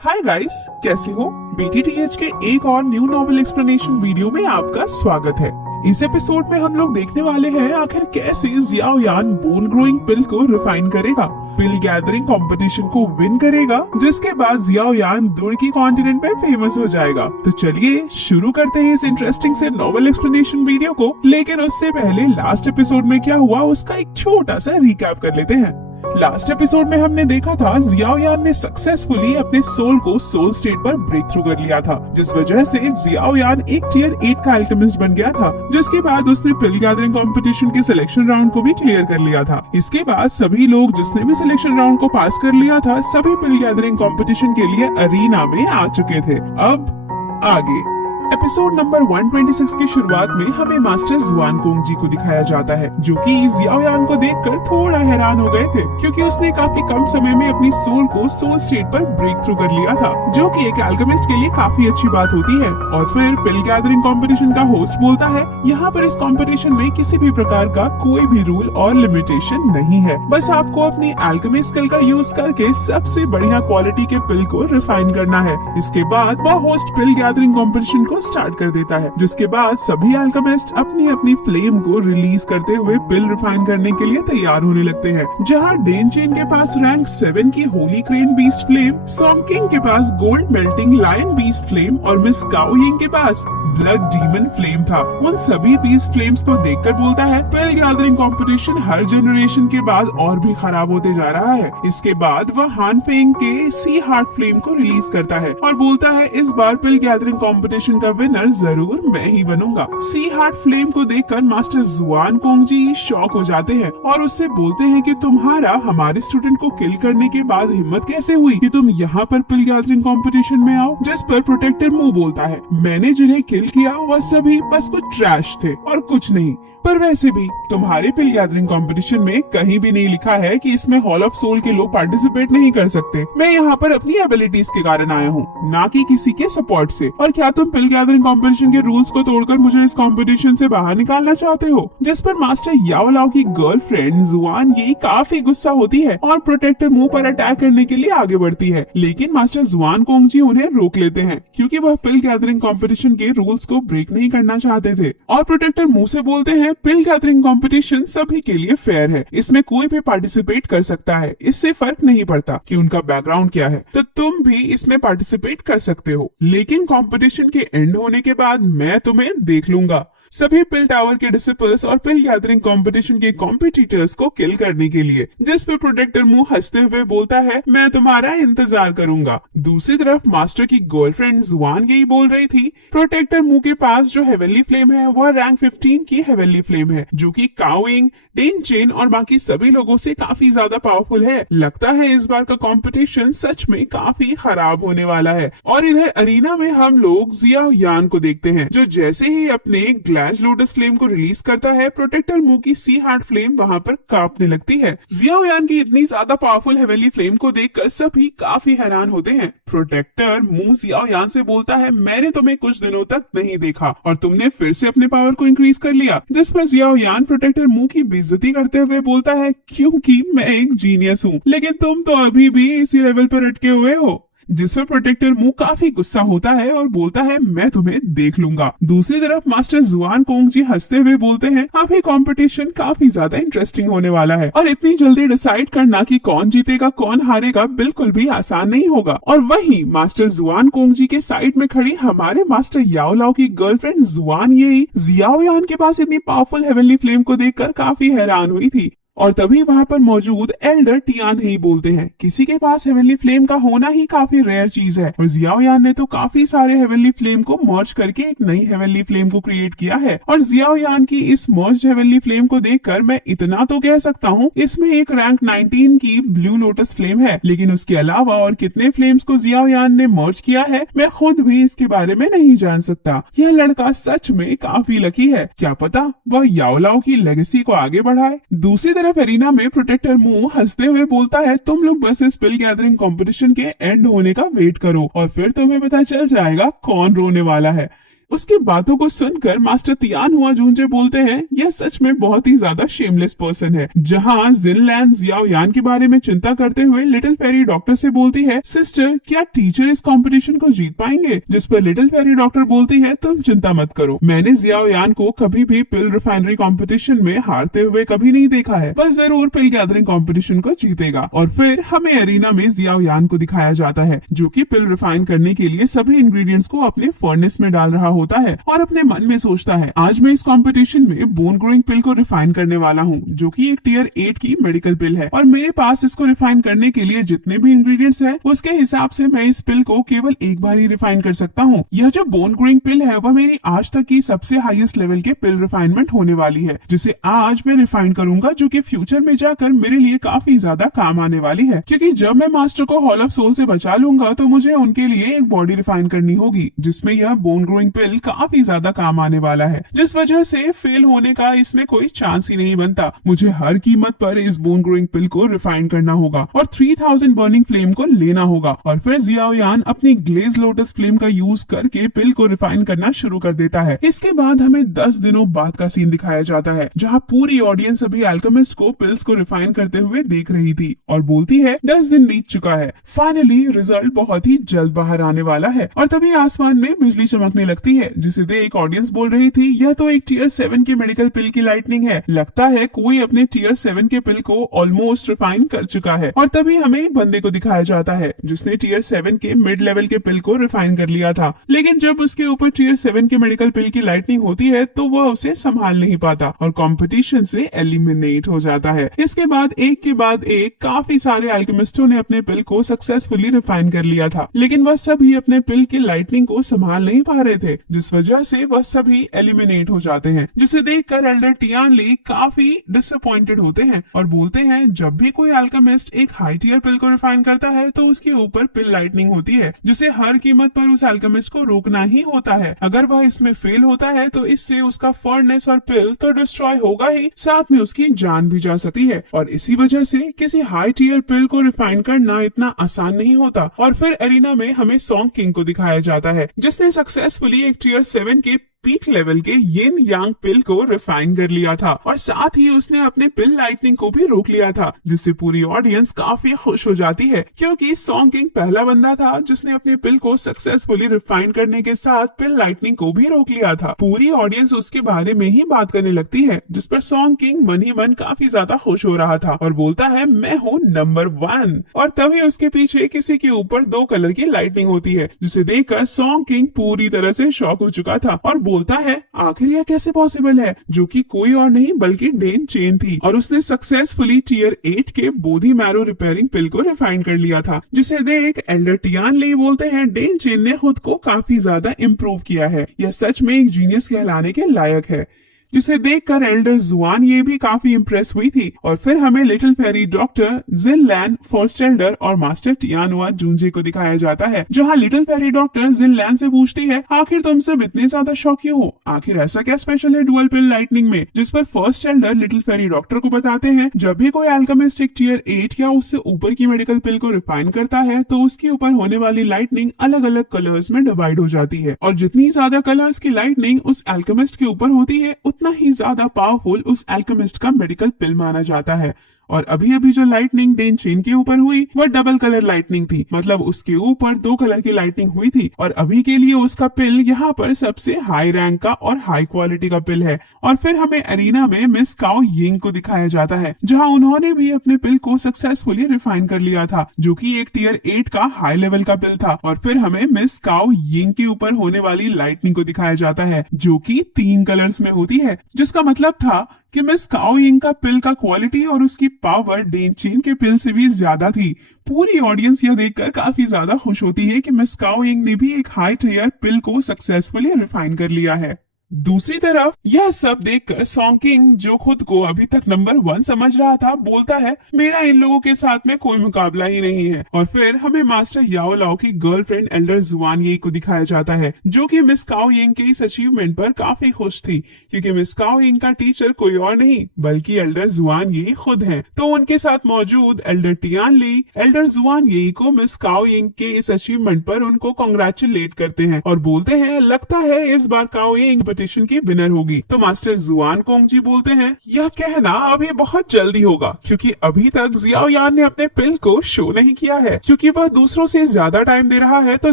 Hi guys, कैसे हो? बीटीटीएच के एक और न्यू नॉवेल एक्सप्लेनेशन वीडियो में आपका स्वागत है। इस एपिसोड में हम लोग देखने वाले हैं आखिर कैसे जियाओ यान बोन ग्रोइंग पिल को रिफाइन करेगा, पिल गैदरिंग कंपटीशन को विन करेगा, जिसके बाद जियाओ यान दुर्की कॉन्टिनेंट में फेमस हो जाएगा। तो चलिए शुरू करते हैं इस इंटरेस्टिंग से नॉवेल एक्सप्लेनेशन वीडियो को। लेकिन उससे पहले लास्ट एपिसोड में क्या हुआ उसका एक छोटा सा रिकैप कर लेते हैं। लास्ट एपिसोड में हमने देखा था जियाओ यान ने सक्सेसफुली अपने सोल को सोल स्टेट पर ब्रेक थ्रू कर लिया था, जिस वजह से जियाओ यान एक टियर 8 का अल्केमिस्ट बन गया था, जिसके बाद उसने पिल गैदरिंग कंपटीशन के सिलेक्शन राउंड को भी क्लियर कर लिया था। इसके बाद सभी लोग जिसने भी सिलेक्शन राउंड को पास कर लिया था, सभी पिल गैदरिंग कंपटीशन के लिए अरीना में आ चुके थे। अब आगे एपिसोड नंबर 126 की शुरुआत में हमें मास्टर जुआन कोंग जी को दिखाया जाता है, जो कि जियाओ यान को देखकर थोड़ा हैरान हो गए थे, क्योंकि उसने काफी कम समय में अपनी सोल को सोल स्टेट पर ब्रेक थ्रू कर लिया था, जो कि एक अल्केमिस्ट के लिए काफी अच्छी बात होती है। और फिर पिल गैदरिंग कंपटीशन का होस्ट बोलता है, यहाँ पर इस कंपटीशन में किसी भी प्रकार का कोई भी रूल और लिमिटेशन नहीं है, बस आपको अपनी अल्केमिस्ट स्किल का यूज करके सबसे बढ़िया क्वालिटी के पिल को रिफाइन करना है। इसके बाद वह होस्ट पिल गैदरिंग कंपटीशन को स्टार्ट कर देता है, जिसके बाद सभी अल्केमिस्ट अपनी अपनी फ्लेम को रिलीज करते हुए पिल रिफाइन करने के लिए तैयार होने लगते हैं। जहां डेन चेन के पास रैंक 7 की होली क्रेन बीस्ट फ्लेम, सॉम किंग के पास gold melting lion beast flame और मिस काओ यिंग के पास ब्लड डीमन फ्लेम था। उन सभी बीस्ट फ्लेम्स को देखकर बोलता है, पिल गैदरिंग कंपटीशन हर जनरेशन के बाद और भी खराब होते जा रहा है। इसके बाद वह हान फेंग के सी हार्ट फ्लेम को रिलीज करता है और बोलता है, इस बार पिल गैदरिंग कंपटीशन का विनर जरूर मैं ही बनूंगा। सी हार्ट फ्लेम को देखकर मास्टर जुआन कोंग जी शॉक हो जाते हैं और उससे बोलते हैं कि तुम्हारा हमारे स्टूडेंट को किल करने के बाद हिम्मत कैसे हुई कि तुम यहाँ पर पिल गैदरिंग कंपटीशन में आओ। जिस पर प्रोटेक्टर मुंह बोलता है, मैंने जिन्हें किल किया वह सभी बस कुछ ट्रैश थे और कुछ नहीं। पर वैसे भी तुम्हारे पिल गैदरिंग कंपटीशन में कहीं भी नहीं लिखा है कि इसमें हॉल ऑफ सोल के लोग पार्टिसिपेट नहीं कर सकते। मैं यहाँ पर अपनी एबिलिटीज के कारण आया हूँ, ना कि किसी के सपोर्ट से। और क्या तुम पिल गैदरिंग कंपटीशन के रूल्स को तोड़कर मुझे इस कंपटीशन से बाहर निकालना चाहते हो? जिस पर मास्टर याओ लाओ की गर्लफ्रेंड जुआन ये काफी गुस्सा होती है और प्रोटेक्टर मुंह पर अटैक करने के लिए आगे बढ़ती है, लेकिन मास्टर जुआन कोंग जी उन्हें रोक लेते हैं, क्योंकि वह पिल गैदरिंग कंपटीशन के रूल्स को ब्रेक नहीं करना चाहते थे। और प्रोटेक्टर मुंह से बोलते हैं, पिल गैदरिंग कंपटीशन सभी के लिए फेयर है, इसमें कोई भी पार्टिसिपेट कर सकता है, इससे फर्क नहीं पड़ता कि उनका बैकग्राउंड क्या है, तो तुम भी इसमें पार्टिसिपेट कर सकते हो, लेकिन कंपटीशन के एंड होने के बाद मैं तुम्हें देख लूंगा। सभी पिल टावर के डिसिपल्स और पिल गैदरिंग कंपटीशन के कॉम्पिटिटर्स को किल करने के लिए, जिस पे प्रोटेक्टर मुंह हंसते हुए बोलता है, मैं तुम्हारा इंतजार करूंगा। दूसरी तरफ मास्टर की गर्लफ्रेंड जुआन यही बोल रही थी, प्रोटेक्टर मुंह के पास जो हेवनली फ्लेम है वह रैंक 15 की हेवनली फ्लेम है, जो कि काओ यिंग, डेन चेन और बाकी सभी लोगों से काफी ज्यादा पावरफुल है। लगता है इस बार का कंपटीशन सच में काफी खराब होने वाला है। और इधर अरीना में हम लोग जियाओ यान को देखते हैं, जो जैसे ही अपने ग्लैश लोटस फ्लेम को रिलीज करता है, प्रोटेक्टर मुंह की सी हार्ट फ्लेम वहां पर कांपने लगती है। जियाओ यान की इतनी ज्यादा पावरफुल हेवनली फ्लेम को देखकर सभी काफी हैरान होते हैं। प्रोटेक्टर मुंह जियाओ यान से बोलता है, मैंने तुम्हें कुछ दिनों तक नहीं देखा और तुमने फिर से अपने पावर को इंक्रीज कर लिया। जिस पर जियाओ यान प्रोटेक्टर मुंह की बेइज्जती करते हुए बोलता है, क्योंकि मैं एक जीनियस हूँ, लेकिन तुम तो अभी भी इसी लेवल पर अटके हुए हो। जिस पर प्रोटेक्टर मुंह काफी गुस्सा होता है और बोलता है, मैं तुम्हें देख लूंगा। दूसरी तरफ मास्टर जुआन कोंग जी हंसते हुए बोलते हैं, अभी कंपटीशन काफी ज्यादा इंटरेस्टिंग होने वाला है और इतनी जल्दी डिसाइड करना कि कौन जीतेगा कौन हारेगा बिल्कुल भी आसान नहीं होगा। और वहीं मास्टर जुआन कोंग जी के साइड में खड़ी हमारे मास्टर याओ लाओ की गर्लफ्रेंड जुआन ये जियाओ यान के पास इतनी पावरफुल हेवनली फ्लेम को देखकर काफी हैरान हुई थी। और तभी वहां पर मौजूद एल्डर टियान ही बोलते हैं, किसी के पास हेवनली फ्लेम का होना ही काफी रेयर चीज है और जियाओ यान ने तो काफी सारे हेवनली फ्लेम को मर्ज करके एक नई हेवनली फ्लेम को क्रिएट किया है। और जियाओ यान की इस मर्ज हेवनली फ्लेम को देखकर मैं इतना तो कह सकता हूँ, इसमें एक रैंक 19 की ब्लू लोटस फ्लेम है, लेकिन उसके अलावा और कितने फ्लेम्स को जियाओ यान ने मर्ज किया है मैं खुद भी इसके बारे में नहीं जान सकता। यह लड़का सच में काफी लकी है, क्या पता वह याओ लाओ की लेगेसी को आगे बढ़ाए। दूसरी तरफ एरिना में प्रोटेक्टर मुंह हंसते हुए बोलता है, तुम लोग बस इस पिल गैदरिंग कंपटीशन के एंड होने का वेट करो और फिर तुम्हें पता चल जाएगा कौन रोने वाला है। उसकी बातों को सुनकर मास्टर तियान हुआ जूंजे बोलते हैं, यह सच में बहुत ही ज्यादा शेमलेस पर्सन है। जहाँ जिनलैन जियाओ यान के बारे में चिंता करते हुए लिटिल फेरी डॉक्टर से बोलती है, सिस्टर क्या टीचर इस कंपटीशन को जीत पाएंगे? जिस पर लिटिल फेरी डॉक्टर बोलती है, तुम चिंता मत करो, मैंने जियाओ यान को कभी भी पिल रिफाइनरी कंपटीशन में हारते हुए कभी नहीं देखा है, पर जरूर पिल गैदरिंग कंपटीशन को जीतेगा। और फिर हमें एरिना में जियाओ यान को दिखाया जाता है, जो कि पिल रिफाइन करने के लिए सभी इंग्रेडिएंट्स को अपने फर्नेस में डाल रहा होता है और अपने मन में सोचता है, आज मैं इस कंपटीशन में बोन ग्रोइंग पिल को रिफाइन करने वाला हूँ, जो कि एक टियर 8 की मेडिकल पिल है, और मेरे पास इसको रिफाइन करने के लिए जितने भी इंग्रेडिएंट्स है उसके हिसाब से मैं इस पिल को केवल एक बार ही रिफाइन कर सकता हूँ। यह जो बोन ग्रोइंग पिल है वह मेरी आज तक की सबसे हाईएस्ट लेवल के पिल रिफाइनमेंट होने वाली है, जिसे आज मैं रिफाइन करूंगा, जो कि फ्यूचर में जाकर मेरे लिए काफी ज्यादा काम आने वाली है, क्योंकि जब मैं मास्टर को हॉल ऑफ सोल से बचा लूंगा तो मुझे उनके लिए एक बॉडी रिफाइन करनी होगी, जिसमें यह बोन ग्रोइंग पिल काफी ज्यादा काम आने वाला है, जिस वजह से फेल होने का इसमें कोई चांस ही नहीं बनता। मुझे हर कीमत पर इस बोन ग्रोइंग पिल को रिफाइन करना होगा और 3000 बर्निंग फ्लेम को लेना होगा, और फिर जियाओ यान अपनी ग्लेज लोटस फ्लेम का यूज करके पिल को रिफाइन करना शुरू कर देता है। इसके बाद हमें 10 दिनों बाद का सीन दिखाया जाता है, जहाँ पूरी ऑडियंस अभी अल्केमिस्ट को पिल्स को रिफाइन करते हुए देख रही थी और बोलती है 10 दिन बीत चुका है, फाइनली रिजल्ट बहुत ही जल्द बाहर आने वाला है। और तभी आसमान में बिजली चमकने लगती है, जिसे देख ऑडियंस बोल रही थी, यह तो एक टियर 7 की मेडिकल पिल की लाइटनिंग है, लगता है कोई अपने टियर 7 के पिल को ऑलमोस्ट रिफाइन कर चुका है। और तभी हमें एक बंदे को दिखाया जाता है जिसने टियर 7 के मिड लेवल के पिल को रिफाइन कर लिया था, लेकिन जब उसके ऊपर टियर 7 के मेडिकल पिल की लाइटनिंग होती है तो वह उसे संभाल नहीं पाता और कंपटीशन से एलिमिनेट हो जाता है। इसके बाद एक के बाद एक काफी सारे अल्केमिस्टों ने अपने पिल को सक्सेसफुली रिफाइन कर लिया था, लेकिन वह सभी अपने पिल की लाइटनिंग को संभाल नहीं पा रहे थे, जिस वजह से वह सभी एलिमिनेट हो जाते हैं, जिसे देखकर एल्डर टियान ली काफी डिसअपॉइंटेड होते हैं और बोलते हैं, जब भी कोई अल्केमिस्ट एक हाई टियर पिल को रिफाइन करता है तो उसके ऊपर पिल लाइटनिंग होती है, जिसे हर कीमत पर उस अल्केमिस्ट को रोकना ही होता है। अगर वह इसमें फेल होता है तो इससे उसका फर्नेस और पिल तो डिस्ट्रॉय होगा ही, साथ में उसकी जान भी जा सकती है, और इसी वजह से किसी हाई टियर पिल को रिफाइन करना इतना आसान नहीं होता। और फिर एरिना में हमें सॉन्ग किंग को दिखाया जाता है, जिसने सक्सेसफुली एक टियर 7 के पीक लेवल के येन यांग पिल को रिफाइन कर लिया था, और साथ ही उसने अपने पिल लाइटनिंग को भी रोक लिया था, जिससे पूरी ऑडियंस काफी खुश हो जाती है, क्योंकि सॉन्ग किंग पहला बंदा था जिसने अपने पिल को सक्सेसफुली रिफाइन करने के साथ पिल लाइटनिंग को भी रोक लिया था। पूरी ऑडियंस उसके बारे में ही बात करने लगती है, जिस पर सॉन्ग किंग मन ही मन काफी ज्यादा खुश हो रहा था और बोलता है, मैं हूँ नंबर 1। और तभी उसके पीछे किसी के ऊपर 2 कलर की लाइटनिंग होती है, जिसे देखकर सॉन्ग किंग पूरी तरह से शॉक हो चुका था और बोलता है, आखिर यह कैसे पॉसिबल है, जो कि कोई और नहीं बल्कि डेन चेन थी, और उसने सक्सेसफुली टियर 8 के बोधी मैरो रिपेयरिंग पिल को रिफाइन कर लिया था। जिसे देख एल्डर टियान ली बोलते हैं, डेन चेन ने खुद को काफी ज्यादा इम्प्रूव किया है, यह सच में एक जीनियस कहलाने के लायक है। जिसे देखकर एल्डर जुआन ये भी काफी इम्प्रेस हुई थी। और फिर हमें little fairy doctor जिनलैन, first Elder और मास्टर टियानुआ जूंजे को दिखाया जाता है, जहाँ लिटिल फेरी डॉक्टर जिनलैन से पूछती है, आखिर तुम सब इतने ज्यादा शौक क्यों हो, आखिर ऐसा क्या स्पेशल है डुअल पिल लाइटनिंग में। जिस पर first Elder little fairy doctor को बताते हैं, जब भी कोई अल्केमिस्ट एक टियर 8 या उससे ऊपर की मेडिकल पिल को रिफाइन करता है तो उसके ऊपर होने वाली लाइटनिंग अलग अलग कलर्स में डिवाइड हो जाती है, और जितनी ज्यादा कलर्स की लाइटनिंग उस अल्केमिस्ट के ऊपर होती है उतना ही ज्यादा पावरफुल उस अल्केमिस्ट का मेडिकल पिल माना जाता है। और अभी अभी जो लाइटनिंग डेन चेन के ऊपर हुई वह डबल कलर लाइटनिंग थी, मतलब उसके ऊपर 2 कलर की लाइटनिंग हुई थी, और अभी के लिए उसका पिल यहाँ पर सबसे हाई रैंक का और हाई क्वालिटी का पिल है। और फिर हमें एरिना में मिस काओ यिंग को दिखाया जाता है, जहाँ उन्होंने भी अपने पिल को सक्सेसफुली रिफाइन कर लिया था, जो कि एक टियर 8 का हाई लेवल का पिल था। और फिर हमें मिस काओ यिंग के ऊपर होने वाली लाइटनिंग को दिखाया जाता है, जो कि 3 कलर्स में होती है, जिसका मतलब था कि मिस काओ यिंग का पिल का क्वालिटी और उसकी पावर डेन चेन के पिल से भी ज्यादा थी। पूरी ऑडियंस यह देखकर काफी ज्यादा खुश होती है कि मिस काओ यिंग ने भी एक हाई टियर पिल को सक्सेसफुली रिफाइन कर लिया है। दूसरी तरफ यह सब देखकर सॉन्ग किंग, जो खुद को अभी तक नंबर 1 समझ रहा था, बोलता है मेरा इन लोगों के साथ में कोई मुकाबला ही नहीं है। और फिर हमें मास्टर याओ लाओ की गर्लफ्रेंड एल्डर जुआन ये को दिखाया जाता है, जो कि मिस काओ यिंग के इस अचीवमेंट पर काफी खुश थी, क्योंकि मिस काओ यिंग का टीचर कोई और नहीं बल्कि एल्डर जुआन ये खुद है। तो उनके साथ मौजूद एल्डर टियान ली एल्डर जुआन ये को मिस काओ यिंग के इस अचीवमेंट पर उनको कांग्रेचुलेट करते हैं और बोलते हैं लगता है इस बार काओ यिंग की विनर होगी। तो मास्टर जुआन कोंग जी बोलते हैं यह कहना अभी बहुत जल्दी होगा, क्योंकि अभी तक जियाओ यान ने अपने पिल को शो नहीं किया है, क्योंकि वह दूसरों से ज्यादा टाइम दे रहा है। तो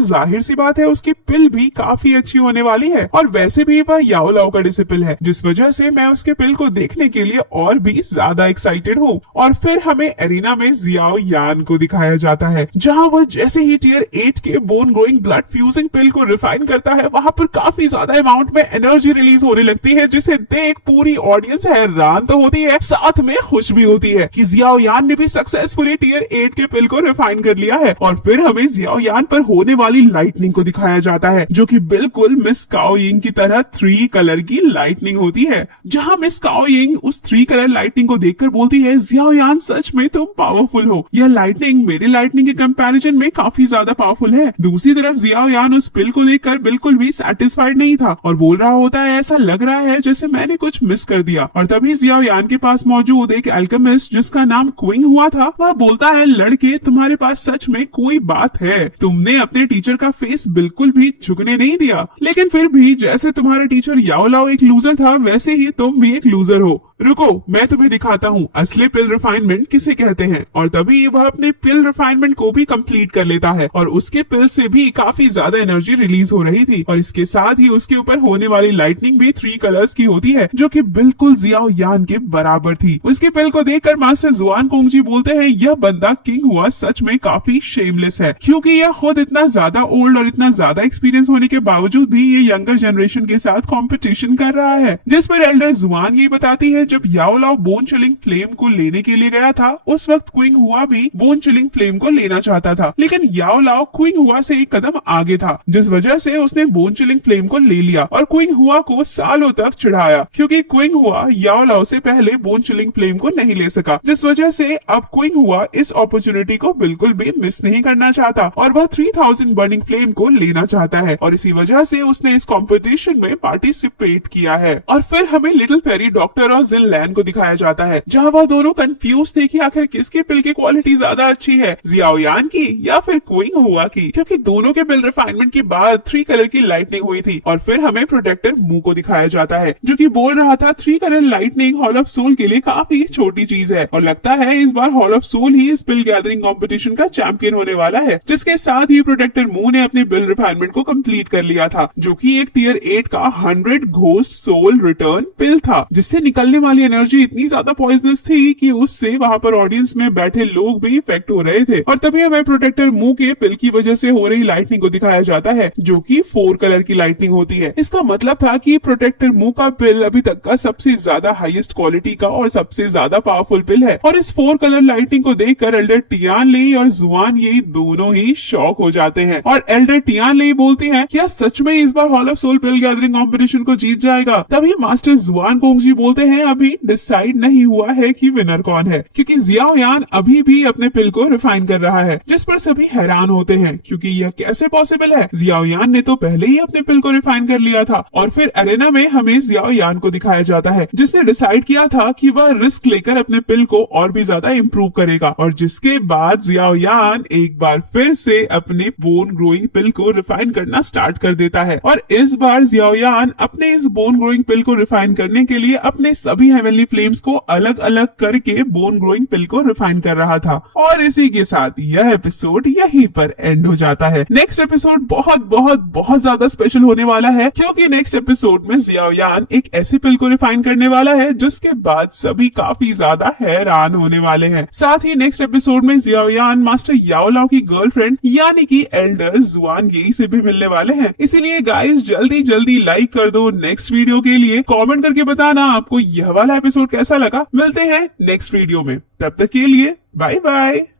जाहिर सी बात है उसकी पिल भी काफी अच्छी होने वाली है, और वैसे भी वह याओ लाओ का डिसिपल है, जिस वजह से मैं उसके पिल को देखने के लिए और भी ज्यादा एक्साइटेड हूँ। और फिर हमें एरिना में जियाओ यान को दिखाया जाता है, जहाँ वह जैसे ही टियर 8 के बोन ग्रोइंग ब्लड फ्यूजिंग पिल को रिफाइन करता है, वहाँ पर काफी ज्यादा अमाउंट में एनर्जी रिलीज होने लगती है, जिसे देख पूरी ऑडियंस हैरान तो होती है, साथ में खुश भी होती है कि जियाओ यान ने भी सक्सेसफुली टियर 8 के पिल को रिफाइन कर लिया है। और फिर हमें जियाओ यान पर होने वाली लाइटनिंग को दिखाया जाता है, जो कि बिल्कुल मिस काओ यिंग की तरह 3 कलर की लाइटनिंग होती है, जहां मिस काओ यिंग उस 3 कलर लाइटनिंग को देखकर बोलती है जियाओ यान सच में तुम पावरफुल हो, यह लाइटनिंग मेरी लाइटनिंग के कंपैरिजन में काफी ज्यादा पावरफुल है। दूसरी तरफ जियाओ यान उस पिल को देखकर बिल्कुल भी सेटिस्फाइड नहीं था और बोल रहा होता है ऐसा लग रहा है जैसे मैंने कुछ मिस कर दिया। और तभी जियाओ यान के पास मौजूद एक अल्केमिस्ट जिसका नाम क्विंग हुआ था, वह बोलता है लड़के तुम्हारे पास सच में कोई बात है, तुमने अपने टीचर का फेस बिल्कुल भी झुकने नहीं दिया, लेकिन फिर भी जैसे तुम्हारा टीचर याओ लाओ एक लूजर था वैसे ही तुम भी एक लूजर हो। रुको मैं तुम्हें दिखाता हूँ असली पिल रिफाइनमेंट किसे कहते हैं। और तभी वह अपने पिल रिफाइनमेंट को भी कंप्लीट कर लेता है और उसके पिल से भी काफी ज्यादा एनर्जी रिलीज हो रही थी, और इसके साथ ही उसके ऊपर होने वाली लाइटनिंग भी 3 कलर्स की होती है, जो कि बिल्कुल जियाओ यान के बराबर थी। उसके पिल को देखकर मास्टर जुआन कोंग जी बोलते हैं यह बंदा किंग हुआ सच में काफी शेमलेस है, क्योंकि यह खुद इतना ज्यादा ओल्ड और इतना ज्यादा एक्सपीरियंस होने के बावजूद भी ये यंगर जनरेशन के साथ कंपटीशन कर रहा है। जिस पर एल्डर जुआन ये बताती है जब याओ लाओ बोन चिलिंग फ्लेम को लेने के लिए गया था, उस वक्त क्विंग हुआ भी बोन चिलिंग फ्लेम को लेना चाहता था, लेकिन याओ लाओ क्विंग हुआ से एक कदम आगे था, जिस वजह से उसने बोन चिलिंग फ्लेम को ले लिया और क्विंग हुआ को सालों तक चिढ़ाया, क्योंकि क्विंग हुआ याओ लाओ से पहले बोन चिलिंग फ्लेम को नहीं ले सका, जिस वजह से अब क्विंग हुआ इस अपॉर्चुनिटी को बिल्कुल भी मिस नहीं करना चाहता और वह 3000 बर्निंग फ्लेम को लेना चाहता है, और इसी वजह से उसने इस कंपटीशन में पार्टिसिपेट किया है। और फिर हमें लिटिल फेरी डॉक्टर और जिन लैन को दिखाया जाता है, जहां वह दोनों कंफ्यूज थे कि आखिर किसके पिल की क्वालिटी ज्यादा अच्छी है, जियाओ यान की या फिर क्विंग हुआ की, क्योंकि दोनों के पिल रिफाइनमेंट के बाद 3 कलर की लाइटनिंग हुई थी। और फिर हमें प्रोटेक्टर मू को दिखाया जाता है, जो कि बोल रहा था 3 colour lightning hall of soul के लिए काफी छोटी चीज है, और लगता है इस बार हॉल ऑफ सोल ही इस पिल गैदरिंग कंपटीशन का चैंपियन होने वाला है। जिसके साथ ही प्रोटेक्टर मू ने अपने बिल रिफाइनमेंट को कंप्लीट कर लिया था, जो कि एक टियर 8 का 100 घोस्ट सोल रिटर्न पिल था, जिससे निकलने वाली एनर्जी इतनी ज्यादा पॉइजनस थी कि उससे वहां पर ऑडियंस में बैठे लोग भी इफेक्ट हो रहे थे। और तभी हमें प्रोटेक्टर मू के पिल की वजह से हो रही लाइटनिंग को दिखाया जाता है, जो कि 4 कलर की लाइटनिंग होती है। इसका मतलब था कि प्रोटेक्टर मू का पिल अभी तक का सबसे ज्यादा हाईएस्ट क्वालिटी का और सबसे ज्यादा पावरफुल पिल है। और इस 4 कलर लाइटनिंग को देखकर एल्डर टियान ली और जुआन ये दोनों ही शॉक हो जाते हैं, और एल्डर टियान ली बोलती हैं क्या सच में इस बार hall of soul pill gathering competition को जीत जाएगा। तभी मास्टर जुआन कोंग जी बोलते हैं अभी डिसाइड नहीं हुआ है कि विनर कौन है, क्योंकि जियाओ यान अभी भी अपने पिल को रिफाइन कर रहा है, जिस पर सभी हैरान होते हैं क्योंकि यह कैसे पॉसिबल है। जियाओ यान ने तो पहले ही अपने पिल को रिफाइन कर लिया था। और फिर एरेना में हमें जियाओ यान को दिखाया जाता है, जिसने डिसाइड किया था कि वह रिस्क लेकर अपने पिल को और भी ज्यादा इंप्रूव करेगा, और जिसके बाद जियाओ यान एक बार फिर से अपने बोन ग्रोइंग पिल को रिफाइन करना स्टार्ट कर देता है। और इस बार जियाओ यान अपने इस बोन ग्रोइंग पिल को रिफाइन करने के लिए अपने सभी हेवनली फ्लेम्स को अलग अलग करके बोन ग्रोइंग पिल को रिफाइन कर रहा था। और इसी के साथ यह एपिसोड यहीं पर एंड हो जाता है। नेक्स्ट एपिसोड बहुत बहुत बहुत ज्यादा स्पेशल होने वाला है, क्योंकि नेक्स्ट एपिसोड में जियाओ यान एक ऐसे पिल को रिफाइन करने वाला है जिसके बाद सभी काफी ज्यादा हैरान होने वाले हैं। साथ ही नेक्स्ट एपिसोड में जियाओ यान मास्टर याओ लाओ की गर्लफ्रेंड यानी कि एल्डर जुआन ये से भी मिलने वाले हैं। इसीलिए गाइस जल्दी जल्दी लाइक कर दो नेक्स्ट वीडियो के लिए, कमेंट करके बताना आपको यह वाला एपिसोड कैसा लगा। मिलते हैं नेक्स्ट वीडियो में, तब तक के लिए बाय बाय।